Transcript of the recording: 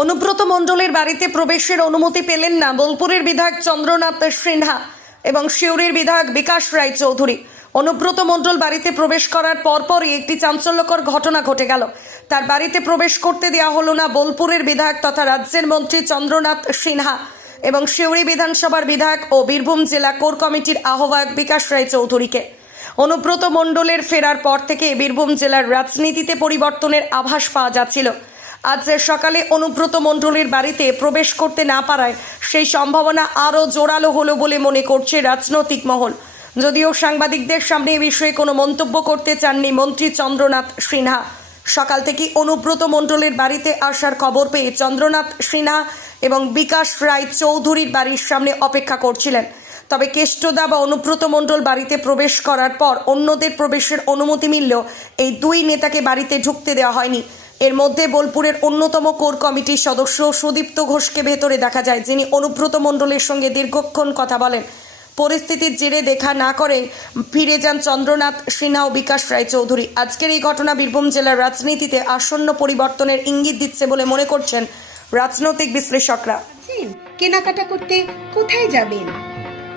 অনুব্রত মণ্ডলের বাড়িতে প্রবেশের অনুমতি পেলেন না। বোলপুরের বিধায়ক চন্দ্রনাথ সিনহা এবং শিউরির বিধায়ক বিকাশ রায় চৌধুরী অনুব্রত মণ্ডল বাড়িতে প্রবেশ করার পরপরই একটি চাঞ্চল্যকর ঘটনা ঘটে গেল। তার বাড়িতে প্রবেশ করতে দেওয়া হলো না বোলপুরের বিধায়ক তথা রাজ্যের মন্ত্রী চন্দ্রনাথ সিনহা এবং শিউরি বিধানসভার বিধায়ক ও বীরভূম জেলা কোর কমিটির আহ্বায়ক বিকাশ রায় চৌধুরীকে অনুব্রত মণ্ডলের ফেরার পর থেকে বীরভূম জেলার রাজনীতিতে পরিবর্তনের আভাস পাওয়া যাচ্ছিল। আজ সকালে অনুব্রত মণ্ডলের বাড়িতে প্রবেশ করতে না পারায় সেই সম্ভাবনা আরও জোরালো হলো বলে মনে করছে রাজনৈতিক মহল। যদিও সাংবাদিকদের সামনে এ বিষয়ে কোনো মন্তব্য করতে চাননি মন্ত্রী চন্দ্রনাথ সিনহা। সকাল থেকে অনুব্রত মণ্ডলের বাড়িতে আসার খবর পেয়ে চন্দ্রনাথ সিনহা এবং বিকাশ রায় চৌধুরীর বাড়ির সামনে অপেক্ষা করছিলেন। তবে কেষ্টদা বা অনুব্রত মণ্ডল বাড়িতে প্রবেশ করার পর অন্যদের প্রবেশের অনুমতি মিললেও এই দুই নেতাকে বাড়িতে ঢুকতে দেওয়া হয়নি। এর মধ্যে বোলপুরের অন্যতম কোর কমিটির সদস্য সুদীপ্ত ঘোষকে ভেতরে দেখা যায়, যিনি অনুব্রত মণ্ডলের সঙ্গে দীর্ঘক্ষণ কথা বলেন। পরিস্থিতির জেরে দেখা না করে ফিরে যান চন্দ্রনাথ সিনহা ও বিকাশ রায় চৌধুরী। আজকের এই ঘটনা বীরভূম জেলার রাজনীতিতে আসন্ন পরিবর্তনের ইঙ্গিত দিচ্ছে বলে মনে করছেন রাজনৈতিক বিশ্লেষকরা। কেনাকাটা করতে কোথায় যাবেন?